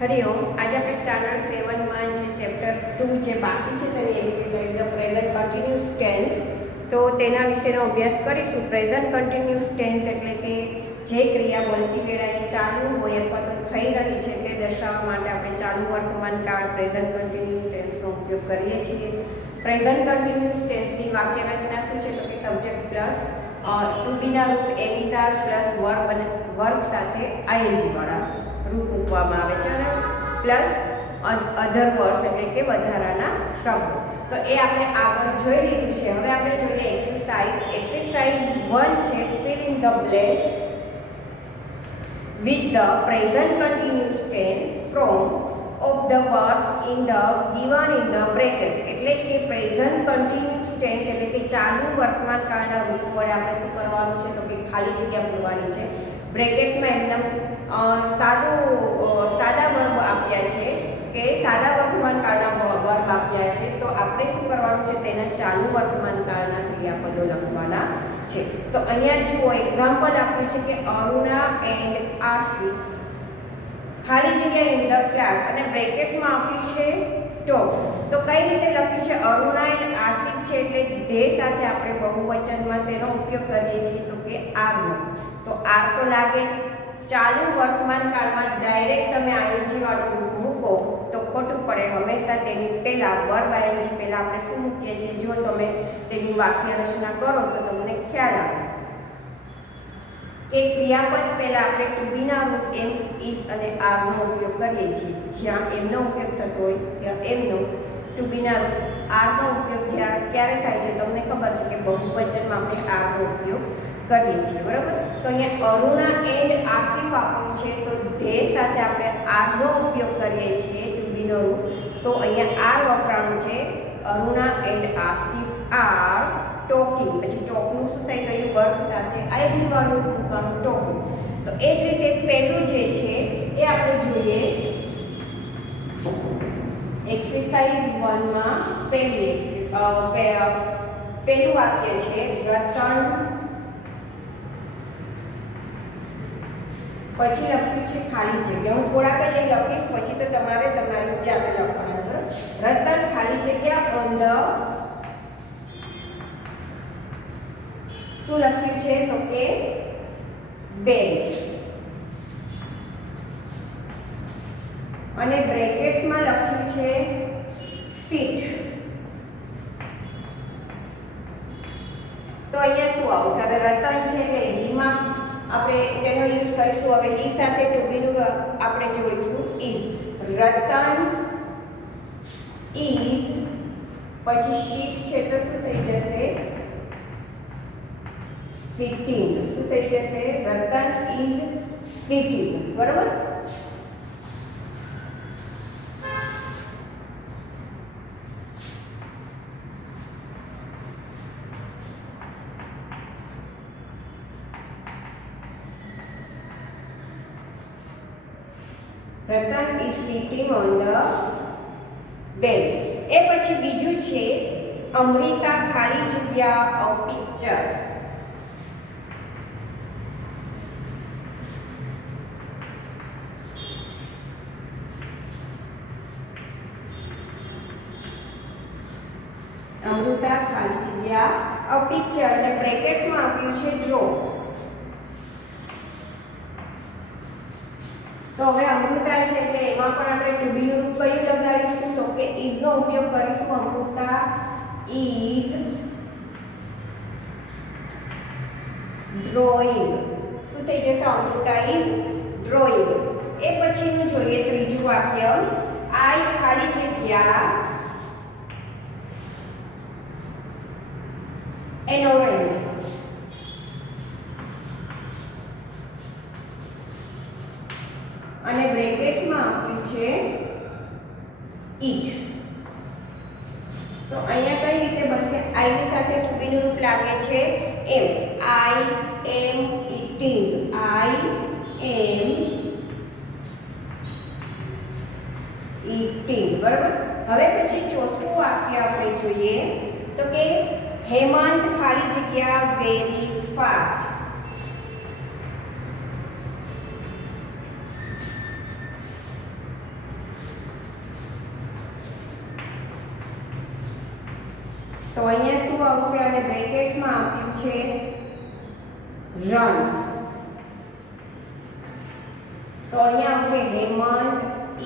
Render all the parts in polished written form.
હરિઓમ. આજે આપણે સ્ટાન્ડર્ડ 7માં જે ચેપ્ટર 2 જે બાકી છે તેની exercise the present continuous tense, તો તેના વિશેનો અભ્યાસ કરીશું. પ્રેઝન્ટ કન્ટિન્યુઅસ ટેન્સ એટલે કે જે ક્રિયા બોલતી વેળાએ ચાલુ હોય અથવા તો થઈ રહી છે તે દર્શાવવા માટે આપણે ચાલુ વર્તમાન કાળ પ્રેઝન્ટ કન્ટિન્યુઅસ ટેન્સનો ઉપયોગ કરીએ છીએ. પ્રેઝન્ટ કન્ટિન્યુઅસ ટેન્સની વાક્ય રચના શું છે? તો કે સબ્જેક્ટ પ્લસ ટુ બીના રૂપ એમિટાર પ્લસ વર્બ અને વર્બ સાથે આઈએનજી વાળા રૂપ મૂકવામાં આવે છે અને પ્લસ અધર વર્ડ્સ એટલે કે વધારાના શબ્દો. તો એ આપણે આગળ જોઈ લીધું છે. હવે આપણે જોઈએ એક્સરસાઇઝ 1 છે fill in the blanks with the present continuous tense from of the verbs in the given in the brackets. એટલે કે પ્રેઝન્ટ કન્ટિન્યુઅસ ટેન્સ એટલે કે ચાલુ વર્તમાન કાળના રૂપ વડે આપણે શું કરવાનું છે? તો કે ખાલી જગ્યા પૂરવાની છે. બ્રેકેટ્સમાં એકદમ સાદા વર્બ આપ્યા છે કે સાદા વર્તમાન કાળના વર્બ આપ્યા છે, તો આપણે શું કરવાનું છે? તેના ચાલુ વર્તમાન કાળના ક્રિયાપદો લખવાના છે. તો અહીંયા જુઓ એક્ઝામ્પલ આપ્યું છે કે અરુણા એન્ડ આશિષ, ખાલી જગ્યા ઇન ધ ક્લાસ અને બ્રેકેટ્સમાં આપ્યું છે ટોપ. તો કઈ રીતે લખ્યું છે? અરુણા એન્ડ આશિષ છે એટલે ધે સાથે આપણે બહુવચનમાં તેનો ઉપયોગ કરીએ છીએ તો કે આરનો. તો આર તો લાગે જ. ચાલુ વર્તમાન કાળમાં ડાયરેક્ટ તમે આઈએનજી વાળું રૂપ મૂકો તો ખોટું પડે. હંમેશા તેની પહેલાં વર્બ આઈએનજી પહેલાં આપણે શું મૂકીએ છીએ? જો તમે તેની વાક્ય રચના કરો તો તમને ખ્યાલ આવે કે ક્રિયાપદ પહેલાં આપણે ટુ બીના રૂપ એમ, ઇઝ અને આરનો ઉપયોગ કરીએ છીએ. જ્યાં એમનો ઉપયોગ થતો હોય ત્યાં એમનો, ટુ બીના રૂપ આરનો ઉપયોગ જ્યાં ક્યારે થાય છે તમને ખબર છે કે બહુવચનમાં આપણે આરનો ઉપયોગ કરીએ છીએ, બરાબર? તો અહીંયા અરુણા એન્ડ આસિફ આપ્યું છે તો ધે સાથે આપણે આરનો ઉપયોગ કરીએ છીએ ટુ બીનો રૂપ. તો અહીંયા આર વપરાણું છે. Aruna and Asif are talking. પછી ટોકનું શું થઈ ગયું? વર્બ સાથે આઈએનજી વાળું મૂકવાનું ટોકિંગ. તો એ જ રીતે પહેલું જે છે એ આપણે જોઈએ એક્સરસાઇઝ 1માં પહેલું વાક્ય છે રતન, પછી લખ્યું છે ખાલી જગ્યા. હું થોડાક જ લખીશ, પછી તો તમારે તમારી જાતે લખવાનું, બરાબર? રતન ખાલી જગ્યા ઓન ધ, શું લખ્યું છે? તો કે બેન્ચ. અને બ્રેકેટ્સમાં લખ્યું છે સીટ. તો અહીંયા શું આવશે? હવે રતન છે એટલે હીમાં આપણે તેનો યુઝ કરીશું. હવે ઈ સાથે ટુ બીનું આપણે જોડીશું ઇઝ. રતન ઇઝ, પછી શીટ છે તો શું થઈ જશે? સિટિંગ. શું થઈ જશે? રતન ઇઝ સિટિંગ, બરાબર? Ratan is sitting on the bench. એ પછી બીજું છે અમૃતા ખાલી જગ્યા અ પિક્ચર. અમૃતા ખાલી જગ્યા અ પિક્ચર અને બ્રેકેટ્સમાં આપ્યું છે ડ્રો. તો હવે અમૃતા છે એટલે એમાં પણ આપણે ટુ બીનું રૂપ કયું લગાડીશું? તો કે ઇઝ નો ઉપયોગ કરીશું. Amrita is drawing. શું થઈ જશે? Amrita is drawing. એ પછીનું જોઈએ ત્રીજું વાક્ય આઈ ખાલી જગ્યા એન ઓરેન્જ. અને બ્રેકેટ્સમાં આપ્યું છે ઈટ. તો અહીંયા કઈ રીતે બનશે? આઈ ની સાથે ટુ બીનું રૂપ લાગે છે એમ. આઈ એમ ઈટિંગ. આઈ એમ ઈટિંગ, બરાબર? હવે પછી ચોથું વાક્ય આપણે જોઈએ તો કે હેમંત ખાલી જગ્યા વેરી ફાસ્ટ. તો અહીંયા શું આવશે અને બ્રેકેટમાં આપ્યું છે રન. તો અહીંયા આવશે Hemant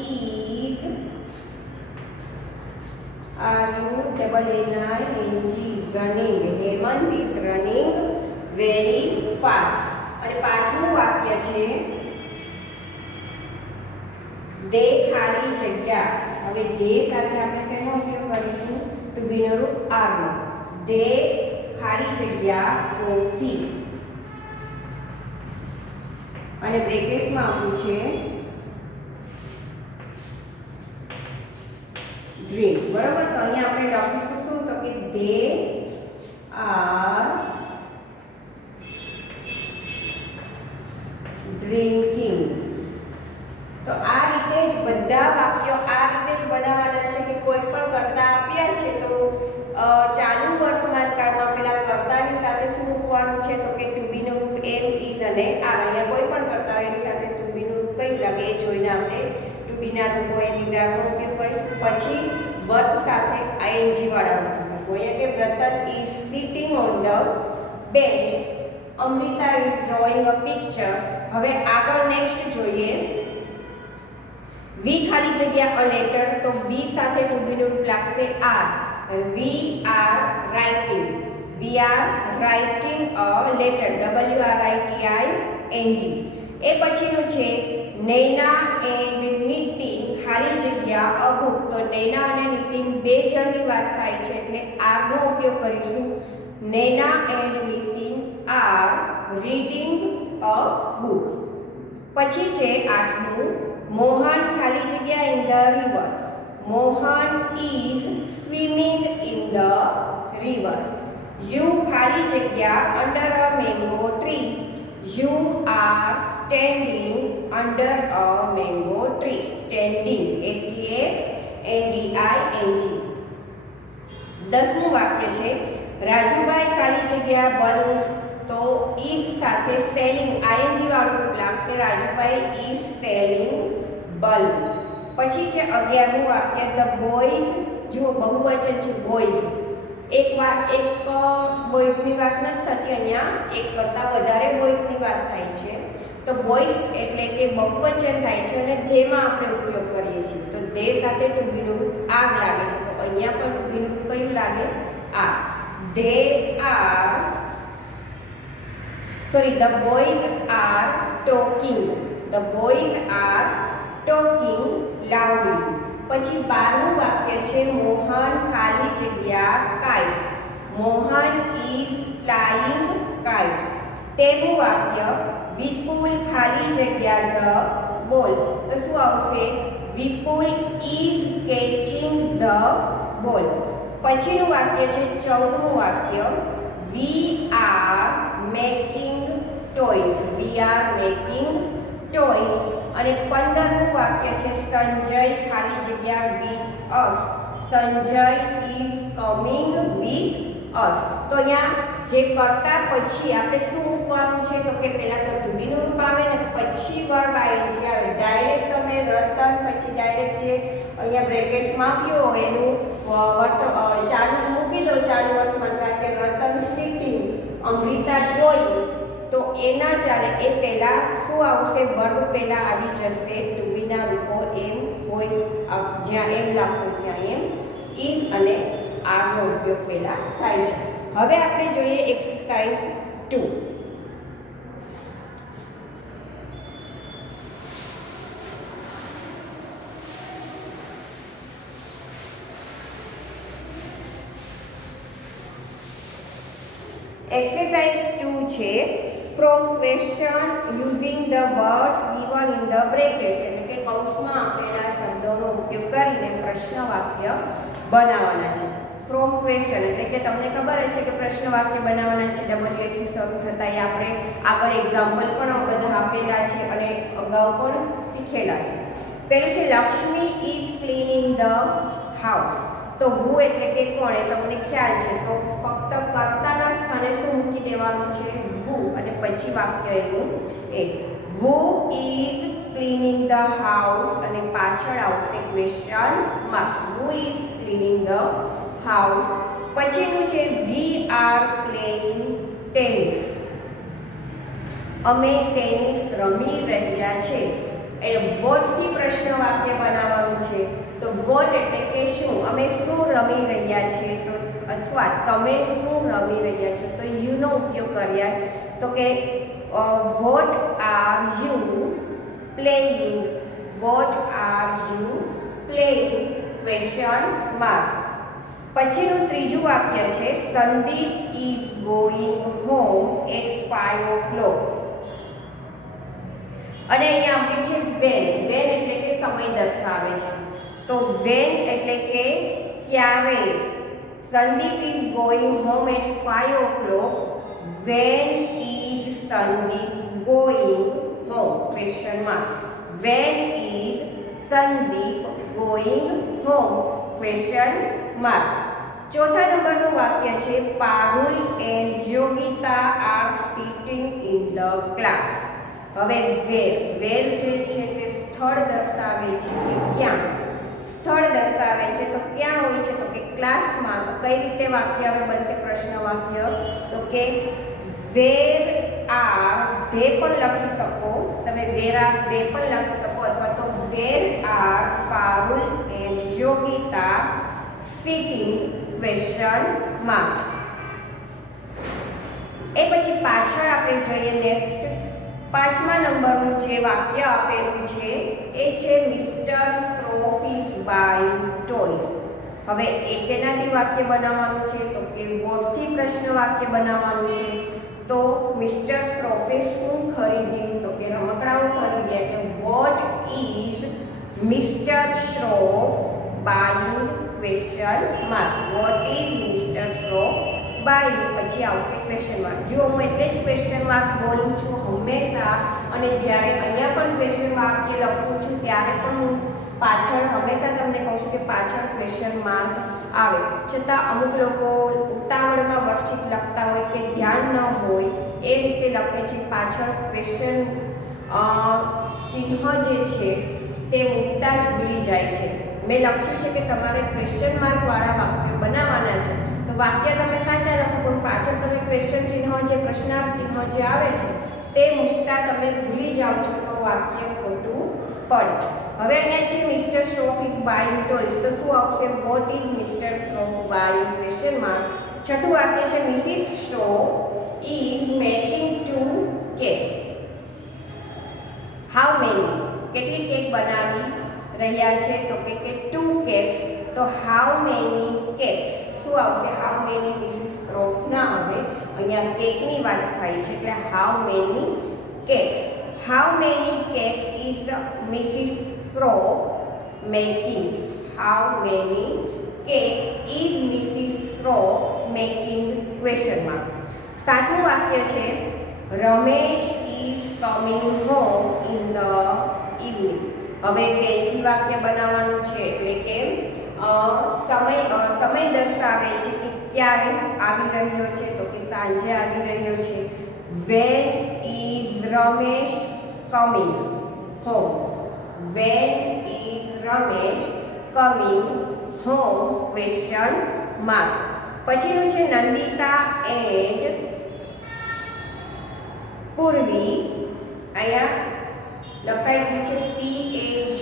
is RUNNING running. Hemant is running very fast. અને પાછલું વાક્ય છે દે ખાલી જગ્યા. હવે દે સાથે આપણે શેનો ઉપયોગ કરીશું? ટુ બી નો રૂપ આર નો. દે ખાલી જગ્યા કોફી અને બ્રેકેટમાં આપ્યું છે ડ્રિંક. બરાબર. તો અહીંયા આપણે લખીશું શું? તો કે દે આર ડ્રિંકિંગ. તો આ રીતે જ બધા વાક્યો આ રીતે જ બનાવવાના છે કે કોઈ પણ કર્તા આપ્યા છે તો ચાલુ વર્તમાન કાળમાં પેલા કર્તાની સાથે શું મૂકવાનું છે? તો કે ટુ બી નું રૂપ એમ ઇઝ અને આર. અહીંયા કોઈ પણ કર્તા હોય એની સાથે ટુ બી નું રૂપ કઈ લાગે એ જોઈને આપણે ટુ બી ના રૂપો એની નો ઉપયોગ કરીશું. પછી વર્બ સાથે આઈએનજી વાળા રૂપ. અહીંયા કે Ratan is sitting on the bench. Amrita is drawing a picture. હવે આગળ નેક્સ્ટ જોઈએ. વી ખાલી જગ્યા અ લેટર. તો વી સાથે ટુ બી નું રૂપ લાગશે are. We are writing. We are writing a letter. WRITING. એ પછીનું છે નૈના એન્ડ નિતિન ખાલી જગ્યા અ બુક. તો નૈના અને નિતિન બે જણની વાત થાય છે એટલે આર નો ઉપયોગ કરીશું. Naina and Nitin R reading a book. પછી છે આઠમું મોહન ખાલી જગ્યા in the river. Mohan is swimming in the river. You ખાલી જગ્યા under a mango tree. You are standing under a mango tree. Standing STANDING. 10મું વાક્ય છે રાજુભાઈ ખાલી જગ્યા બલૂન્સ. તો ઇઝ સાથે સેલિંગ આઈએનજી વાળું રૂપ લાગશે. Rajubhai is selling balloons. પછી છે 11મું વાક્ય ધ બોયઝ. જુઓ બહુવચન છે બોયઝ. એક બોયઝની વાત નથી થતી, અહીંયા એક કરતાં વધારે બોયઝની વાત થાય છે. તો બોયઝ એટલે કે બહુવચન થાય છે અને ધેમાં આપણે ઉપયોગ કરીએ છીએ. તો ધે સાથે ટુ બી નું રૂપ આર લાગે છે. તો અહીંયા પણ ટુ બી નું રૂપ કયું લાગે? Are. They are the boys are talking. The boys are talking loudly. પછી 12મું વાક્ય છે મોહન ખાલી જગ્યા kite. Mohan is flying kite. 13મું વાક્ય વિપુલ ખાલી જગ્યા ધ બોલ. તો શું આવશે? વિપુલ ઇઝ કેચિંગ ધ બોલ. પછીનું વાક્ય છે 14મું વાક્ય we are making toys. We are making toys. અને 15મું વાક્ય છે સંજય ખાલી જગ્યા with us. Sanjay is coming with us. તો અહીંયા જે કરતા પછી આપણે શું મૂકવાનું છે? તો કે પહેલા તો ટુ બી નું રૂપ આવે ને પછી વર્બ આઈએનજી આવે. ડાયરેક્ટ તમે રતન પછી ડાયરેક્ટ જે અહીંયા બ્રેકેટ્સમાં આપ્યો હોય એનું ચાલુ મૂકી દો. ચાલુ વર્તમાન કાળ કે રતન સિટિંગ, અમૃતા ડ્રોઈંગ. તો એ ના ચાલે. એ પહેલા શું આવશે? વર્બ પહેલા આવી જશે. ટુ બી ના રૂપો એમ હોય જ્યાં એમ લાગતું ત્યાં એમ ઇઝ અને આર નો ઉપયોગ પહેલા થાય છે. હવે આપણે જોઈએ એક્સરસાઇઝ 2. એક્સરસાઇઝ 2 છે from question using the words given in the brackets. એટલે કે કૌંસમાં આપેલા શબ્દોનો ઉપયોગ કરીને પ્રશ્ન વાક્ય બનાવવાના છે. ફ્રોમ ક્વેશ્ચન એટલે કે તમને ખબર જ છે કે પ્રશ્ન વાક્ય બનાવવાના છે WH થી શરૂ થતા. એ આપણે આગળ એક્ઝામ્પલ પણ બધા આપેલા છે અને અગાઉ પણ શીખેલા છે. પહેલું છે Lakshmi is cleaning the house. તો હુ એટલે કે કોણ એ તમને ખ્યાલ છે. તો ફક્ત કર્તાના સ્થાને શું મૂકી દેવાનું છે? વુ. અને પછી વાક્ય એનું એ who is cleaning the house અને પાછળ આવશે question mark. Who is cleaning the house પછીનું છે વી આર પ્લેઇંગ ટેનિસ. અમે ટેનિસ રમી રહ્યા છે. એટલે વોટથી પ્રશ્ન વાક્ય બનાવવાનું છે. તો વોટ એટલે કે શું, અમે શું રમી રહ્યા છીએ, તો અથવા તમે શું રમી રહ્યા છો, તો યુનો ઉપયોગ કર્યા. તો કે what are you playing, what are you playing question mark. પછીનું ત્રીજું વાક્ય છે Sandeep is going home at 5 o'clock. અને અહીંયા આપણી છે વેન. વેન એટલે કે સમય દર્શાવે છે. તો વેન એટલે કે ક્યારે. Sandeep is going home at 5 o'clock. When is Sandeep going home question mark. When is Sandeep going home question mark. ચોથા નંબરનું વાક્ય છે Parul and Yogita are sitting in the class. હવે વેર જે છે તે સ્થળ દર્શાવે છે કે ક્યાં. સ્થળ દર્શાવે છે તો ક્યાં હોય છે, તો કે ક્લાસમાં. તો કઈ રીતે વાક્ય હવે બનશે પ્રશ્ન વાક્ય, તો કે વેર આર ધે પણ લખી શકો તમે, વેર આર ધે પણ લખી શકો, અથવા તો where are Parul and Yogita sitting question mark. એ પછી પાછળ આપણે જોઈએ નેક્સ્ટ પાંચમા નંબરનું જે વાક્ય આપેલું છે એ છે mister Shroff is buy toys. હવે એ કેનાથી વાક્ય બનાવવાનું છે, તો કે વોટથી પ્રશ્ન વાક્ય બનાવવાનું છે. તો મિસ્ટર શ્રોફે શું ખરીદ્યું, તો કે રમકડાઓ ખરીદ્યા. એટલે what is mister Shroff buying question mark. What is mister Shroff buy, પછી આવશે ક્વેશ્ચન માર્ક. જો હું એટલે જ ક્વેશ્ચન માર્ક બોલું છું હંમેશા, અને જ્યારે અહીંયા પણ ક્વેશ્ચન વાક્ય લખું છું ત્યારે પણ હું પાછળ હંમેશા તમને કહું છું કે પાછળ ક્વેશ્ચન માર્ક આવે. છતાં અમુક લોકો ઉતાવળમાં વર્કશીટ લખતા હોય કે ધ્યાન ન હોય એ રીતે લખે છે, પાછળ ક્વેશ્ચન ચિહ્ન જે છે તે મૂકતા જ ભૂલી જાય છે. મેં લખ્યું છે કે તમારે ક્વેશ્ચન માર્કવાળા વાક્યો બનાવવાના છે. તો વાક્ય તમે સાચા લખો, પણ પાછળ તમે ક્વેશ્ચન ચિહ્ન જે પ્રશ્નાર્થ ચિહ્ન જે આવે છે તે મૂકતા તમે ભૂલી જાઓ છો તો વાક્ય ખોટું પડે. હવે અહીંયા છે mister Shroff is buying toys. તો શું આવશે, what is mister Shroff buying question mark. છઠ્ઠું વાક્ય છે Mrs Shroff is making 2 cake. How many, કેટલી કેક બનાવી રહ્યા છે, તો કે 2 કેક્સ. તો હાઉ મેની કેક્સ શું આવશે, હાઉ મેની મિસિસ શ્રોફ ના આવે, અહીંયા કેકની વાત થાય છે એટલે how many cakes. How many cakes is Mrs Shroff making. How many cake is Mrs Shroff making question mark. સાતમું વાક્ય છે Ramesh is coming home in the evening. હવે ટેનથી વાક્ય બનાવવાનું છે એટલે કે સમય દર્શાવે છે કે ક્યારે આવી રહ્યો છે, તો કે સાંજે આવી રહ્યો છે. When is Ramesh coming home. When is Ramesh coming home question mark. પછીનું છે નંદિતા એન્ડ પૂર્વી. અહીંયા લખાઈ ગયું છે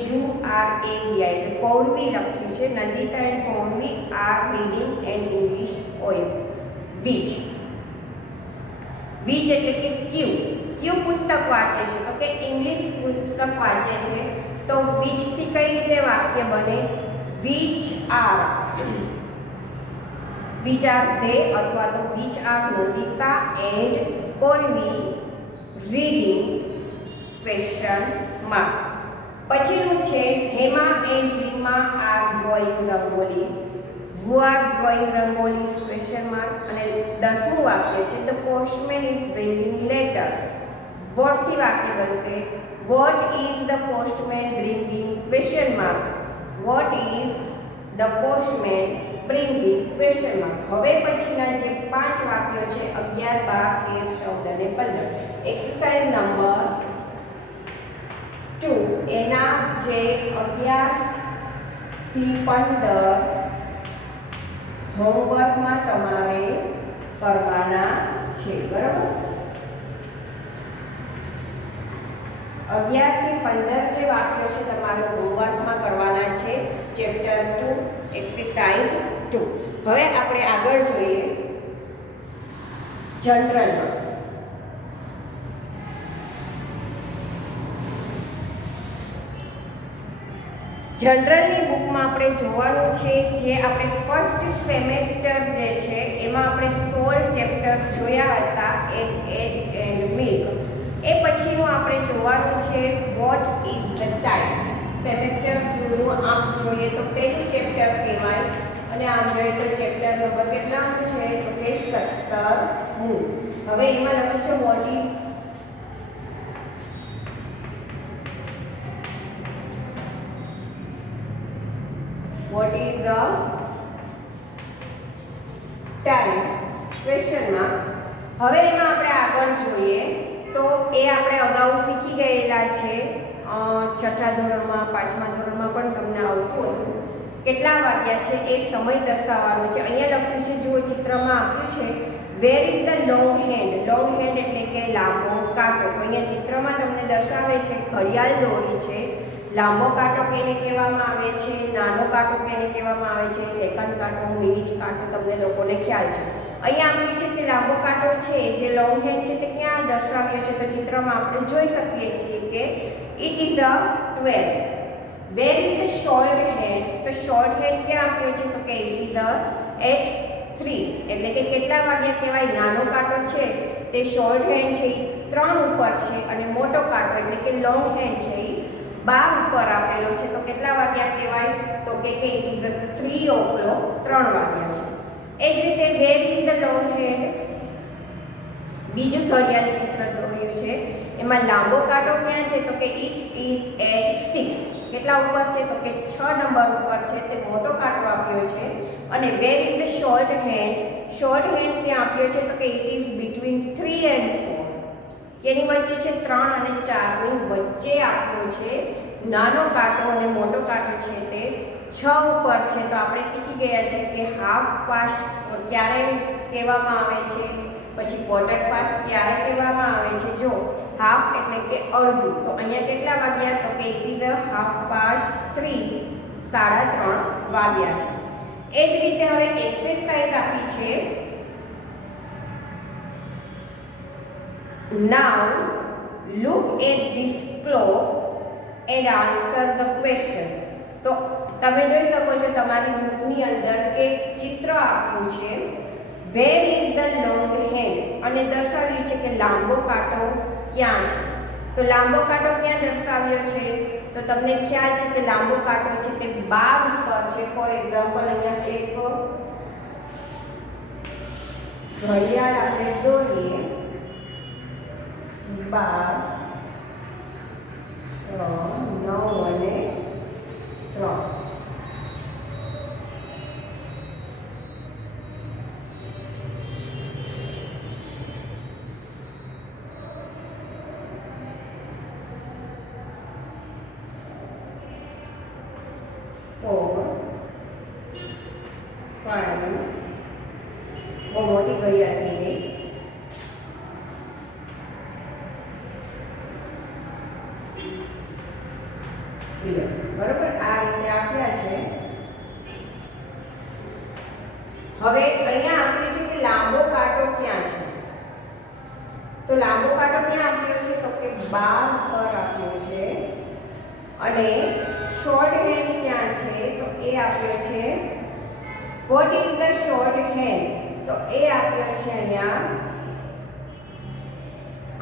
PHURAVI, એટલે પૌર્વી લખ્યું છે. Nandita and Paurvi are reading and English poem. Which. Which એટલે કે ક્યુ પુસ્તક વાંચે છે, તો કે ઇંગ્લિશ પુસ્તક વાંચે છે. તો વિચથી કઈ રીતે વાક્ય બને, વિચ આર દે, અથવા તો which are Nandita and Paurvi reading question mark. પછીનું છે Hema and Rima are drawing rangoli. Who are drawing rangoli question mark. અને 10મું વાક્ય છે the postman is bringing letter. વોટથી વાક્ય બનશે what is the postman bringing question mark. What is the postman bringing question mark. હવે પછીના જે 5 વાક્યો છે 11, 12, 13, 14 અને 15, એક્સરસાઇઝ નંબર 2 એના જે 11 થી 15 હોમવર્કમાં તમારે કરવાના છે, બરાબર. 11 થી 15 જે વાક્યો છે તમારે હોમવર્કમાં કરવાના છે, ચેપ્ટર 2 એક્સરસાઇઝ 2. હવે આપણે આગળ જોઈએ જનરલમાં. જનરલની બુકમાં આપણે જોવાનું છે જે આપણે ફર્સ્ટ સેમેસ્ટર જે છે એમાં આપણે 16 ચેપ્ટર જોયા હતા, એગ એન્ડ મિલ્ક. એ પછીનું આપણે જોવાનું છે what is the time. Semester 2નું આમ જોઈએ તો પહેલું ચેપ્ટર કહેવાય, અને આમ જોઈએ તો ચેપ્ટર નંબર કેટલાનું છે તો કે 17મું. હવે એમાં લખ્યું છે what is the time question mark. હવે એમાં આપણે આગળ જોઈએ તો એ આપણે અગાઉ શીખી ગયેલા છે, 6થા ધોરણમાં 5મા ધોરણમાં પણ તમને આવતું હતું. કેટલા વાગ્યા છે એ સમય દર્શાવવાનો છે. અહીંયા લખ્યું છે, જુઓ ચિત્રમાં આપ્યું છે where is the long hand. Long hand એટલે કે લાંબો કાંટો. તો અહીંયા ચિત્રમાં તમને દર્શાવે છે ઘડિયાળ દોરી છે. લાંબો કાંટો કેને કહેવામાં આવે છે, નાનો કાંટો કેને કહેવામાં આવે છે, સેકન્ડ કાંટો, મિનિટ કાંટો, તમને લોકોને ખ્યાલ છે. અહીંયા આપ્યું છે કે લાંબો કાંટો છે જે લોંગ હેન્ડ છે તે ક્યાં દર્શાવ્યો છે, તો ચિત્રમાં આપણે જોઈ શકીએ છીએ કે it is a 12. Wear is the short hand. તો શોર્ટ હેન્ડ ક્યાં આપ્યો છે તો કે ઇટ ઇઝ એટ 3. એટલે કે કેટલા વાગ્યા કહેવાય. નાનો કાંટો છે તે શોર્ટ હેન્ડ છે એ 3 ઉપર છે, અને મોટો કાંટો એટલે કે લોંગ હેન્ડ છે એ 12 ઉપર આપેલો છે. તો કેટલા વાગ્યા કહેવાય તો કે ઇટ ઇઝ 3 o'clock, 3 વાગ્યા છે. એ જ રીતે વેર ઇઝ ધ લોંગ હેન્ડ. બીજું ઘડિયાળનું ચિત્ર દોર્યું છે, એમાં લાંબો કાંટો ક્યાં છે તો કે ઇટ ઇઝ એટ 6. કેટલા ઉપર છે તો કે 6 નંબર ઉપર છે, તે મોટો કાંટો આપ્યો છે. અને where is the short hand. Short hand ક્યાં આપ્યો છે તો કે ઇટ ઇઝ બિટવીન 3 and 4. કેની વચ્ચે છે 3 અને 4 ની વચ્ચે આપ્યો છે. નાનો કાંટો અને મોટો કાંટો છે તે 6 ઉપર છે. તો આપણે શીખી ગયા છે કે હાફ પાસ્ટ ક્યારે કહેવામાં આવે છે, પછી ક્વાર્ટર પાસ્ટ ક્યારે કહેવામાં આવે છે. જો હાફ એટલે કે અડધું, તો અહીંયા કેટલા વાગ્યા તો કે ઇટ ઇઝ 3:30, 3:30 વાગ્યા છે. એ જ રીતે હવે એક્સરસાઇઝ આપી છે. Now look at this clock and answer the question. તો તમે જોઈ શકો છો તમારી બુકની અંદર કે ચિત્ર આપ્યું છે where is the long hand, અને દર્શાવ્યું છે કે લાંબો કાંટો ક્યાં છે. તો લાંબો કાંટો ક્યાં દર્શાવ્યો છે તો તમને ખ્યાલ છે કે લાંબો કાંટો છે તે 12 ઉપર છે. ફોર એક્ઝામ્પલ અહીંયા એક ઘડિયાળ આપણે દોરીએ 12, 6, 9 અને 3. બહુ મોટી ઘડિયાળ થઈ ગઈ. બરોબર, આ રીતે આપ્યા છે. હવે અહીંયા આપ્યું છે કે લાંબો કાંટો ક્યાં છે. તો લાંબો કાંટો ક્યાં આપ્યો છે તો કે 12 પર આપ્યો છે. અને શોર્ટ હેન્ડ ક્યાં છે તો એ આપ્યો છે. What is the short hand તો એ આપ્યો છે અહીંયા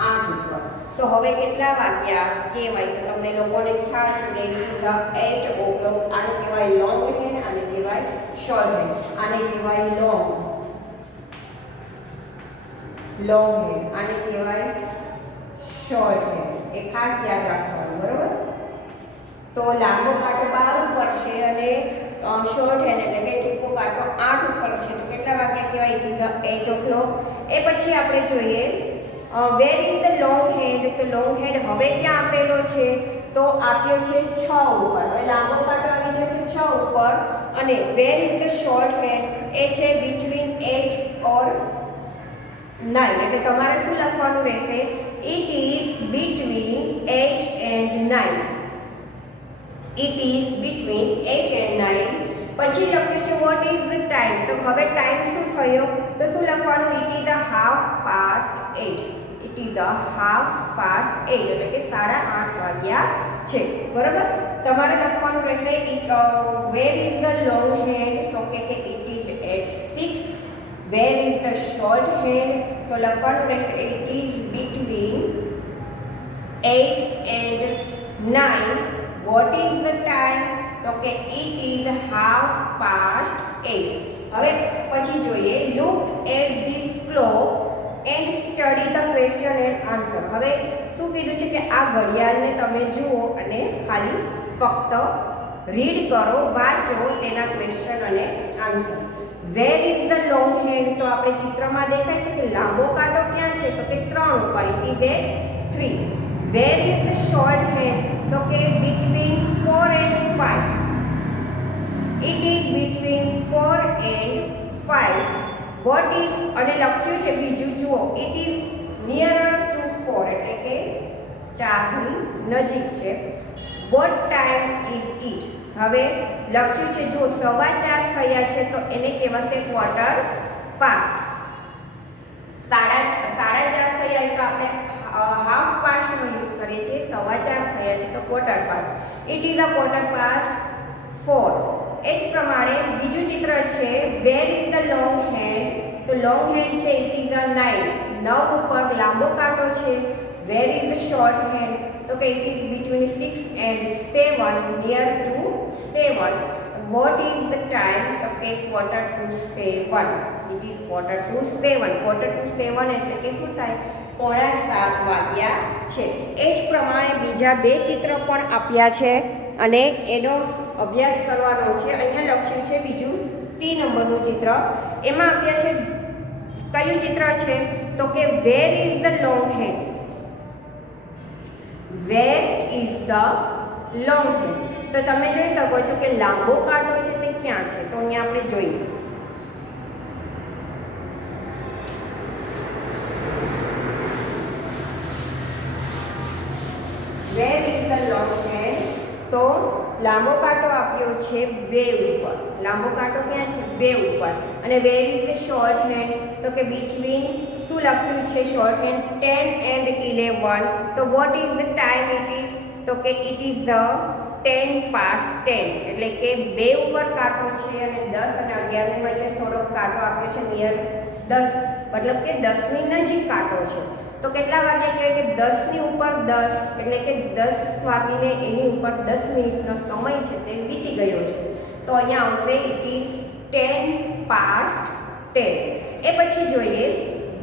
8 ઉપર. તો હવે કેટલા વાગ્યા કહેવાય તો તમને લોકોને ખ્યાલ છે કે ઇટ ઇઝ 8 o'clock. આને કહેવાય લોંગ હેન્ડ, આને કહેવાય શોર્ટ હેન્ડ. આને કહેવાય લોંગ હેન્ડ, આને કહેવાય શોર્ટ હેન્ડ. એ ખાસ યાદ રાખવાનું, બરોબર. તો લાંબો કાંટો 12 ઉપર છે અને શોર્ટ હેન્ડ એટલે કે ટૂંકો કાંટો 8 ઉપર છે. તો કેટલા વાગ્યા કહેવાય ઇટ ઇઝ 8 o'clock. એ પછી આપણે જોઈએ વેર ઇઝ ધ લોંગ હેન્ડ. તો લોંગ હેન્ડ હવે ક્યાં આપેલો છે તો તો આપ્યો છે 6 ઉપર. હવે લાંબો કાંટો આવી જશે 6 ઉપર અને where is the short hand એ છે બિટવીન 8 ઓર 9. એટલે તમારે શું લખવાનું રહેશે? It is between 8 and 9. It is between 8 and 9. પછી લખ્યું છે વોટ ઇઝ ધ ટાઈમ. તો હવે ટાઈમ શું થયો? તો શું લખવાનું? It is a 8:30. It is અ 8:30 એટલે કે 8:30 વાગ્યા છે. બરાબર? તમારે લખવાનું રહેશે where is the long hand. તો કે it is at 6. Where is the short hand. તો લખવાનું રહેશે it is between 8 and 9. What is the time? તો કે ઇટ ઇઝ 8:30. હવે પછી જોઈએ look at this clock and study the question and answer. હવે શું કીધું છે કે આ ઘડિયાળને તમે જુઓ અને ખાલી ફક્ત રીડ કરો, વાંચો તેના ક્વેશ્ચન અને answer. Wear is the long hand. તો આપણે ચિત્રમાં દેખાય છે કે લાંબો કાંટો ક્યાં છે? તો કે 3 ઉપર. It is at 3. Where is the short hand. તો કે between 4 and 5. It is between 4 and 5. What is અને લખ્યું છે બીજું જુઓ ઇટ ઇઝ નિયરર ટુ 4 એટલે કે 4 ની નજીક છે. What time is it. હવે લખ્યું છે જો 4:15 થયા છે તો એને કહેવાશે ક્વાર્ટર પાસ્ટ. 4:30 થયા તો આપણે હાફ પાસ્ટ નો યુઝ કરીએ છીએ. 4:15 થયા છે તો quarter past. It is a quarter past 4. એ જ પ્રમાણે બીજું ચિત્ર છે where is the long hand. તો લોંગ હેન્ડ છે ઇટ ઇઝ અ 9. 9 ઉપર લાંબો કાંટો છે. Where is the short hand. તો કે it is between 6 and 7 near to 7. What is the time? તો કે quarter to 7. It is quarter to 7. Quarter to 7 એટલે કે શું થાય? 6:45 વાગ્યા છે. એ જ પ્રમાણે બીજા 2 ચિત્ર પણ આપ્યા છે અને એનો અભ્યાસ કરવાનો છે. અહીંયા લખ્યું છે બીજું C નંબરનું ચિત્ર. એમાં આપ્યા છે કયું ચિત્ર છે? તો કે વેર is the long hand. Wear is the long hand. તો તમે જોઈ શકો છો કે લાંબો કાંટો છે તે ક્યાં છે? તો અહીંયા આપણે જોઈએ. વેર ઇઝ ધ લોંગ હેન્ડ. તો લાંબો કાંટો આપ્યો છે 2 ઉપર. લાંબો કાંટો ક્યાં છે? 2 ઉપર. અને where is the short hand. તો કે બિટવીન શું લખ્યું છે? Short hand 10 and 11. તો vote is the time it is? તો કે ઇટ ઇઝ ધ 10:10. એટલે કે 2 ઉપર કાંટો છે અને 10 અને 11 ની વચ્ચે થોડોક કાંટો આપ્યો છે નિયર 10. મતલબ કે 10 ની નજીક કાંટો છે. તો કેટલા વાગ્યા કહેવાય કે 10 ની ઉપર 10 એટલે કે 10 વાગીને એની ઉપર 10 મિનિટનો સમય છે તે વીતી ગયો છે. તો અહીંયા આવશે ઇટ ઇઝ 10:10. એ પછી જોઈએ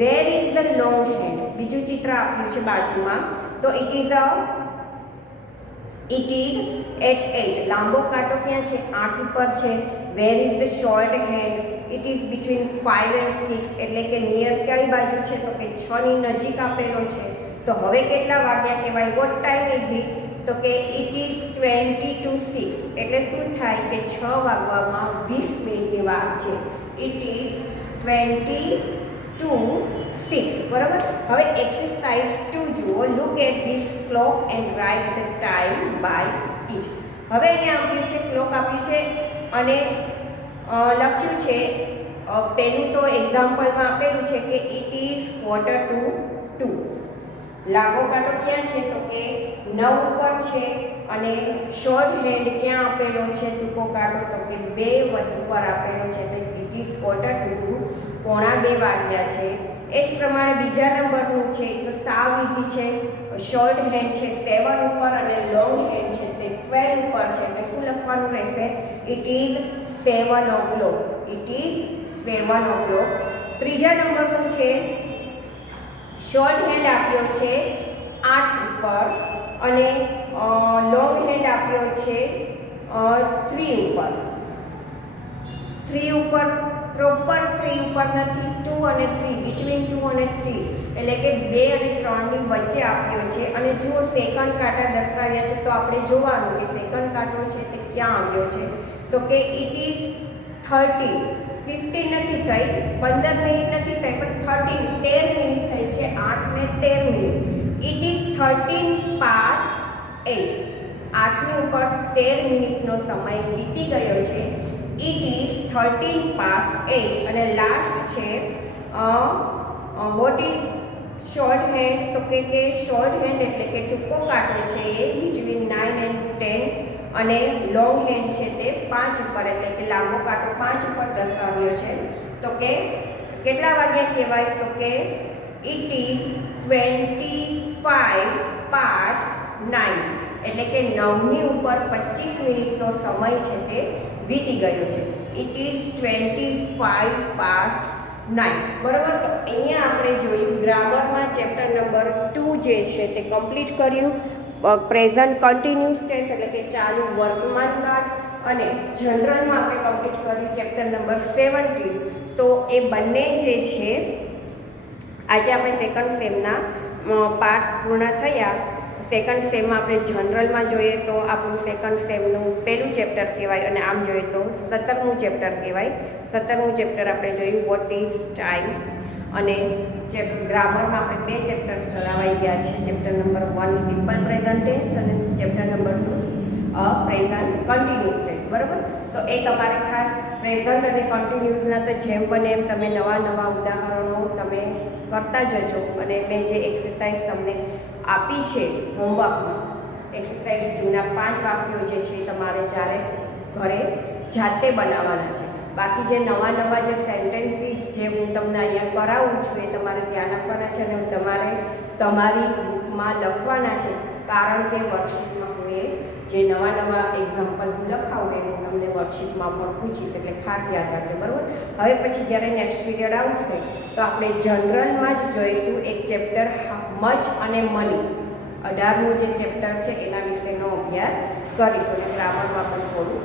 વેર ઇઝ ધ લોંગ હેન્ડ. બીજું ચિત્ર આપ્યું છે બાજુમાં. તો ઇટ ઇઝ એટ 8. લાંબો કાંટો ક્યાં છે? 8 ઉપર છે. Where is the short hand. It is between 5 and 6 એટલે કે નિયર કઈ બાજુ છે? તો કે 6 ની નજીક આપેલો છે. તો હવે કેટલા વાગ્યા કહેવાય? What time is it? તો કે ઇટ ઇઝ 20 to 6 એટલે શું થાય કે 6 વાગવામાં 20 મિનિટની વાર છે. It is 20 to 6. બરાબર? હવે એક્સરસાઇઝ 2 જુઓ. Look at this clock and write the time by each. હવે અહીંયા આપ્યું છે ક્લોક આપ્યું છે અને લખ્યું છે પહેલું તો એક્ઝામ્પલમાં આપેલું છે કે ઇટ ઇઝ ક્વાર્ટર ટુ 2. લાંબો કાંટો ક્યાં છે? તો કે 9 ઉપર છે અને શોર્ટ હેન્ડ ક્યાં આપેલો છે? ટૂંકો કાંટો તો કે 2 ઉપર આપેલો છે. એટલે ઇટ ઇઝ ક્વાર્ટર ટુ 1:45 વાગ્યા છે. એ જ પ્રમાણે બીજા નંબરનું છે તો સાવ ઈઝી છે. શોર્ટ હેન્ડ છે 7 ઉપર અને લોંગ હેન્ડ છે તે 12 ઉપર છે. એટલે શું લખવાનું રહેશે? It is 7 o'clock. It is 7 o'clock. ત્રીજા નંબરનું છે શોર્ટ હેન્ડ આપ્યો છે 8 ઉપર અને લોંગ હેન્ડ આપ્યો છે 3 ઉપર. 3 ઉપર પ્રોપર 3 ઉપર નથી, 2 અને 3, બિટવીન 2 અને 3 એટલે કે 2 અને 3 ની વચ્ચે આપ્યો છે. અને જો સેકન્ડ કાંટા દર્શાવ્યા છે તો આપણે જોવાનું કે સેકન્ડ કાંટો છે તે ક્યાં આવ્યો છે. તો કે ઇટ ઇઝ 30, 15 નથી થઈ, 15 મિનિટ નથી થઈ, પણ 13 મિનિટ થઈ છે, 8 ને 13 મિનિટ. ઇટ ઇઝ 13 past 8, 8ની ઉપર 13 મિનિટનો સમય વીતી ગયો છે. It is 13 past 8. અને લાસ્ટ છે વોટ ઇઝ શોર્ટ હેન્ડ. તો કે શોર્ટ હેન્ડ એટલે કે ટૂંકો કાંટો છે એ બિટવીન 9 and 10 અને લોંગ હેન્ડ છે તે 5 ઉપર એટલે કે લાંબો કાંટો 5 ઉપર દર્શાવ્યો છે. તો કે કેટલા વાગ્યા કહેવાય? તો કે ઇટ ઇઝ 25 past 9 એટલે કે 9ની ઉપર 25 મિનિટનો સમય છે તે વીતી ગયો છે. It is 25 past 9. બરાબર. તો અહીંયા આપણે જોયું ગ્રામરમાં ચેપ્ટર નંબર 2 જે છે તે કમ્પ્લીટ કર્યું. પ્રેઝન્ટ કન્ટિન્યુઅસ ટેન્સ એટલે કે ચાલુ વર્તમાન કાળ, અને જનરલમાં આપણે કમ્પ્લીટ કર્યું ચેપ્ટર નંબર 17. તો એ બંને જે છે આજે આપણે સેકન્ડ સેમના પાઠ પૂર્ણ થયા. સેકન્ડ સેમમાં આપણે જનરલમાં જોઈએ તો આપણું સેકન્ડ સેમનું પહેલું ચેપ્ટર કહેવાય, અને આમ જોઈએ તો 17મું ચેપ્ટર કહેવાય. 17મું ચેપ્ટર આપણે જોયું વોટ ઇઝ ટાઈમ. અને ગ્રામરમાં આપણે 2 ચેપ્ટર ચલાવાઈ ગયા છે. Chapter number 1 simple present tense અને chapter number 2 present continuous tense. બરાબર. તો એ તમારે ખાસ પ્રેઝન્ટ અને કન્ટિન્યુઅસના તો જેમ બને એમ તમે નવા ઉદાહરણો તમે કરતા જજો. અને મેં જે એક્સરસાઇઝ તમને આપી છે હોમવર્કમાં, એક્સરસાઇઝ જૂના 5 વાક્યો જે છે તમારે જ્યારે ઘરે જાતે બનાવવાના છે. બાકી જે નવા જે સેન્ટેન્સીસ જે હું તમને અહીંયા કરાવું છું એ તમારે ધ્યાન આપવાના છે, અને તમારે તમારી બુકમાં લખવાના છે. કારણ કે વર્કશીટમાં હું એ જે નવા એક્ઝામ્પલ હું લખાવું એ હું તમને વર્કશીટમાં પણ પૂછીશ, એટલે ખાસ યાદ રાખજો. બરાબર. હવે પછી જ્યારે નેક્સ્ટ પીરિયડ આવશે તો આપણે જનરલમાં જ જોઈશું એક ચેપ્ટર મચ અને મની. 18મું જે ચેપ્ટર છે એના વિશેનો અભ્યાસ કરીશું, અને ગ્રામરમાં પણ થોડું